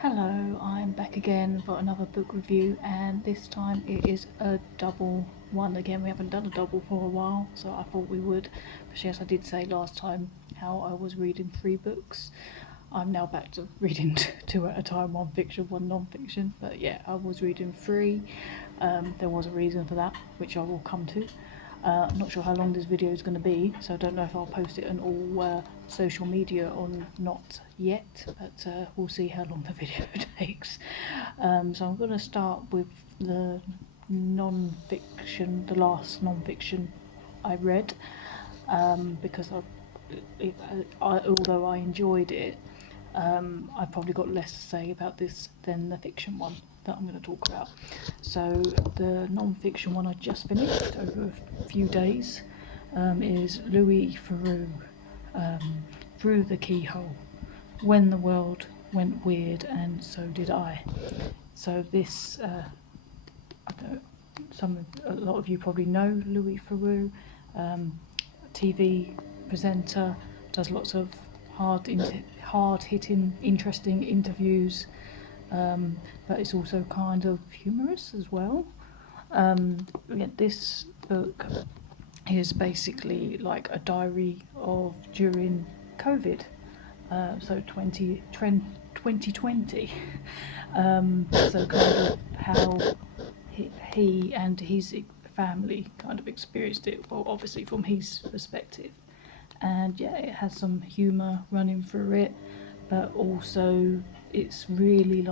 Hello, I'm back again for another book review, and this time it is a double one again. We haven't done a double for a while, so I thought we would. But yes, I did say last time how I was reading 3 books. I'm now back to reading two at a time, one fiction, one non-fiction. But yeah, I was reading 3. There was a reason for that, which I will come to. I'm not sure how long this video is going to be, so I don't know if I'll post it on all social media or not yet, but we'll see how long the video takes. So I'm going to start with the non-fiction, the last non-fiction I read, because although I enjoyed it, I've probably got less to say about this than the fiction one that I'm going to talk about. So the non-fiction one I just finished over a few days is Louis Theroux, Through the Keyhole, When the World Went Weird and So Did I. So this, a lot of you probably know Louis Theroux, TV presenter, does lots of hard-hitting, interesting interviews, but it's also kind of humorous as well. This book is basically like a diary of during COVID, so 2020. So kind of how he and his family kind of experienced it, well, obviously from his perspective. And yeah, it has some humour running through it, but also it's really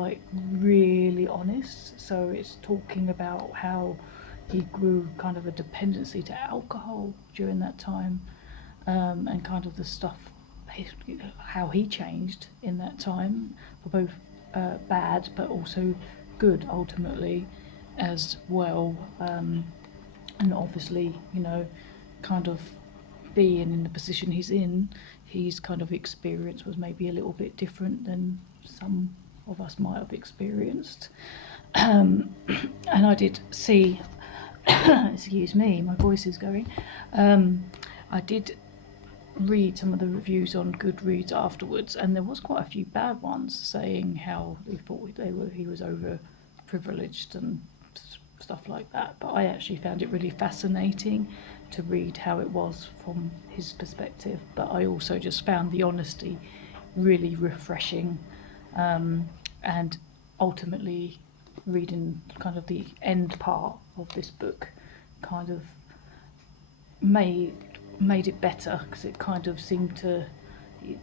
honest. So it's talking about how he grew kind of a dependency to alcohol during that time, and kind of the stuff, how he changed in that time, for both bad but also good ultimately as well. And obviously, kind of being in the position he's in, his kind of experience was maybe a little bit different than some of us might have experienced. And I did see, excuse me, my voice is going. I did read some of the reviews on Goodreads afterwards, and there was quite a few bad ones saying how they thought he was over privileged and stuff like that. But I actually found it really fascinating to read how it was from his perspective. But I also just found the honesty really refreshing, and ultimately reading kind of the end part of this book kind of made it better, because it kind of seemed to,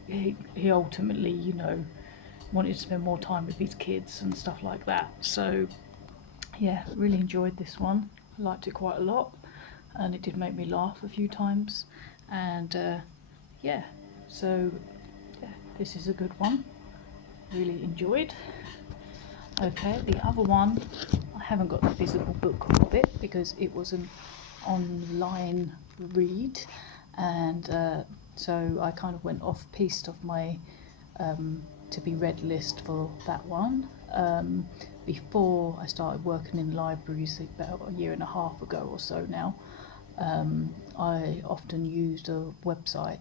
he ultimately wanted to spend more time with his kids and stuff like that. So yeah, really enjoyed this one. I liked it quite a lot, and it did make me laugh a few times. And yeah, so yeah, this is a good one. Really enjoyed. Okay, the other one, I haven't got the physical book of it because it was an online read, and so I kind of went off piste of my to be read list for that one. Before I started working in libraries about a year and a half ago or so now, I often used a website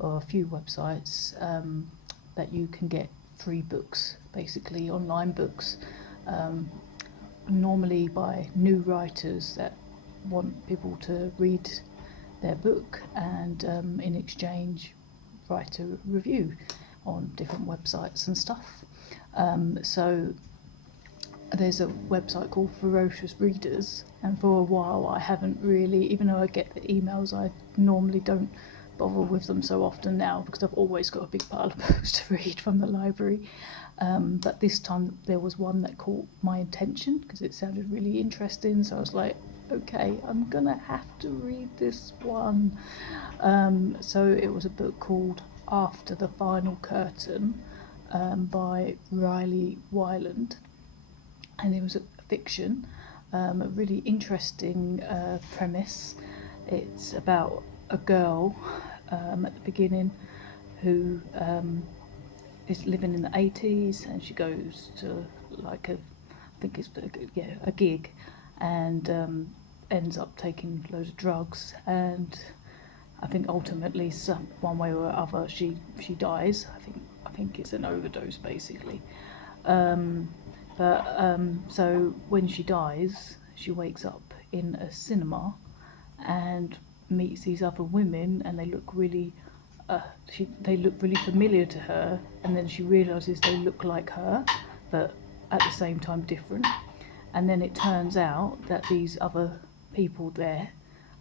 or a few websites that you can get free books, basically online books, normally by new writers that want people to read their book, and in exchange write a review on different websites and stuff. So there's a website called Ferocious Readers, and for a while I haven't really, even though I get the emails, I normally don't bother with them so often now because I've always got a big pile of books to read from the library. But this time there was one that caught my attention because it sounded really interesting, so I was like, okay, I'm gonna have to read this one. So it was a book called After the Final Curtain, by Riley Wyland, and it was a fiction, a really interesting premise. It's about a girl at the beginning who is living in the 80s, and she goes to like a gig, and ends up taking loads of drugs, and I think ultimately one way or other she dies. I think it's an overdose basically. So when she dies, she wakes up in a cinema and meets these other women, and they look really they look really familiar to her, and then she realizes they look like her, but at the same time different. And then it turns out that these other people there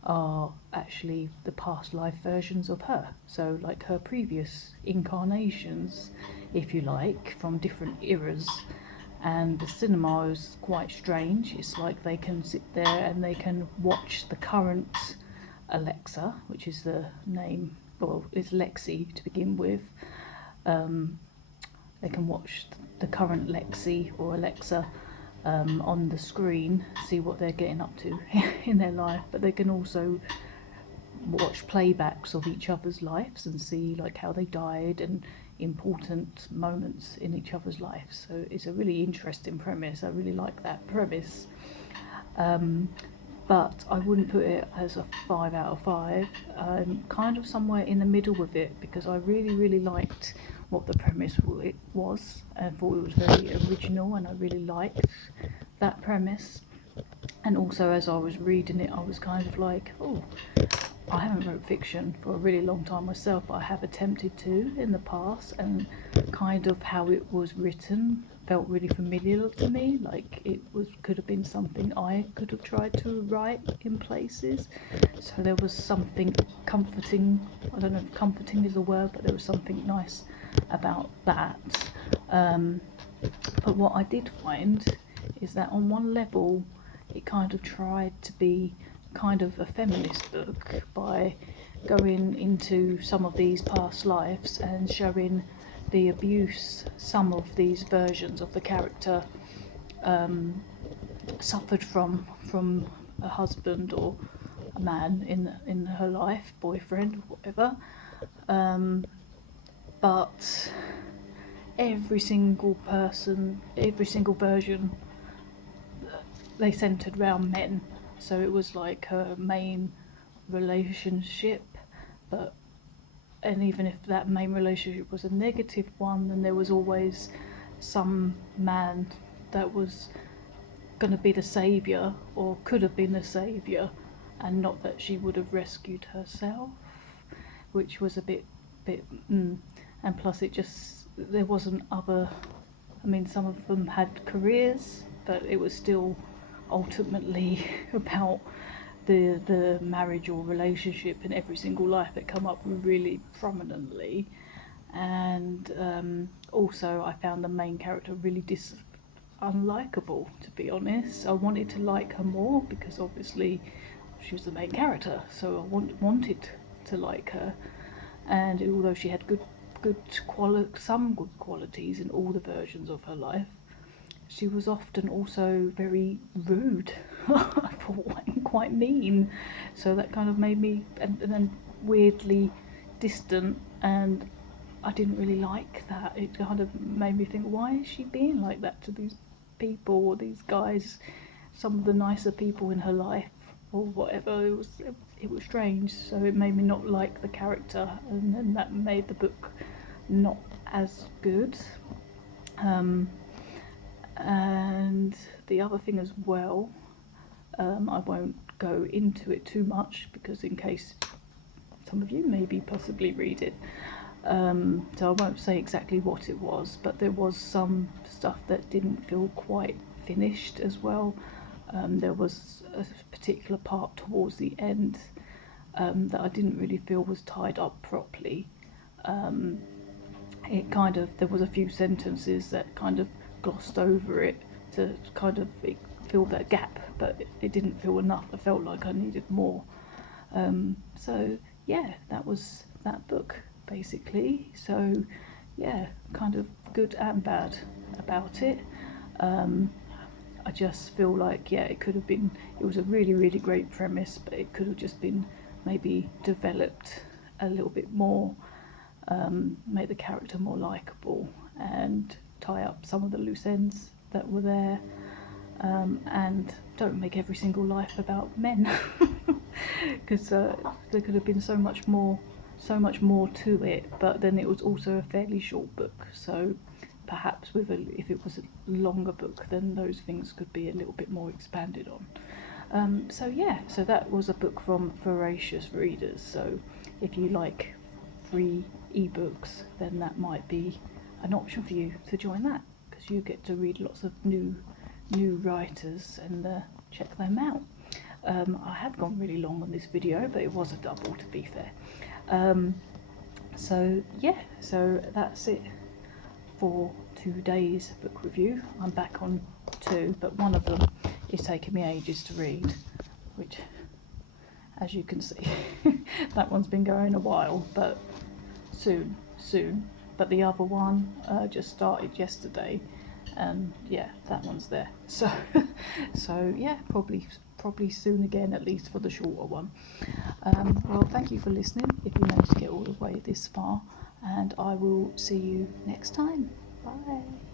are actually the past life versions of her, so like her previous incarnations, if you like, from different eras. And the cinema is quite strange. It's like they can sit there and they can watch the current Alexa, which is the name, well, it's Lexi to begin with. They can watch the current Lexi or Alexa on the screen, see what they're getting up to in their life, but they can also watch playbacks of each other's lives and see like how they died and important moments in each other's lives. So it's a really interesting premise. I really like that premise. But I wouldn't put it as a 5 out of 5. I'm kind of somewhere in the middle with it, because I really liked what the premise it was, and thought it was very original, and I really liked that premise. And also, as I was reading it, I was kind of like, oh, I haven't wrote fiction for a really long time myself, but I have attempted to in the past, and kind of how it was written felt really familiar to me. Like it could have been something I could have tried to write in places. So there was something comforting. I don't know if comforting is a word, but there was something nice about that. But what I did find is that on one level, it kind of tried to be kind of a feminist book by going into some of these past lives and showing the abuse some of these versions of the character suffered from a husband or a man in her life, boyfriend, whatever. But every single person, every single version, they centered around men. So it was like her main relationship, and even if that main relationship was a negative one, then there was always some man that was going to be the saviour, or could have been the saviour, and not that she would have rescued herself, which was a bit and plus there wasn't other, I mean, some of them had careers, but it was still ultimately about the marriage or relationship in every single life that come up really prominently. And also I found the main character really unlikable, to be honest. I wanted to like her more because obviously she was the main character, so I wanted to like her. And although she had some good qualities in all the versions of her life, she was often also very rude, I thought, and quite mean. So that kind of made me, and then weirdly distant, and I didn't really like that. It kind of made me think, why is she being like that to these people or these guys, some of the nicer people in her life or whatever? It was strange, so it made me not like the character, and then that made the book not as good. And the other thing as well, I won't go into it too much because in case some of you maybe possibly read it, so I won't say exactly what it was, but there was some stuff that didn't feel quite finished as well. There was a particular part towards the end that I didn't really feel was tied up properly. There was a few sentences that kind of glossed over it to kind of fill that gap, but it didn't feel enough. I felt like I needed more. So yeah, that was that book basically. So yeah, kind of good and bad about it. I just feel like, yeah, it was a really great premise, but it could have just been maybe developed a little bit more, make the character more likeable and tie up some of the loose ends that were there, and don't make every single life about men, because there could have been so much more to it. But then it was also a fairly short book, so perhaps if it was a longer book, then those things could be a little bit more expanded on. So that was a book from Voracious Readers. So if you like free ebooks, then that might be an option for you to join that, because you get to read lots of new writers and check them out. I have gone really long on this video, but it was a double, to be fair. So that's it for today's book review. I'm back on 2, but one of them is taking me ages to read, which, as you can see, that one's been going a while, but soon. But the other one just started yesterday, and yeah, that one's there. So yeah, probably soon again, at least for the shorter one. Well, thank you for listening, if you managed to get all the way this far, and I will see you next time. Bye.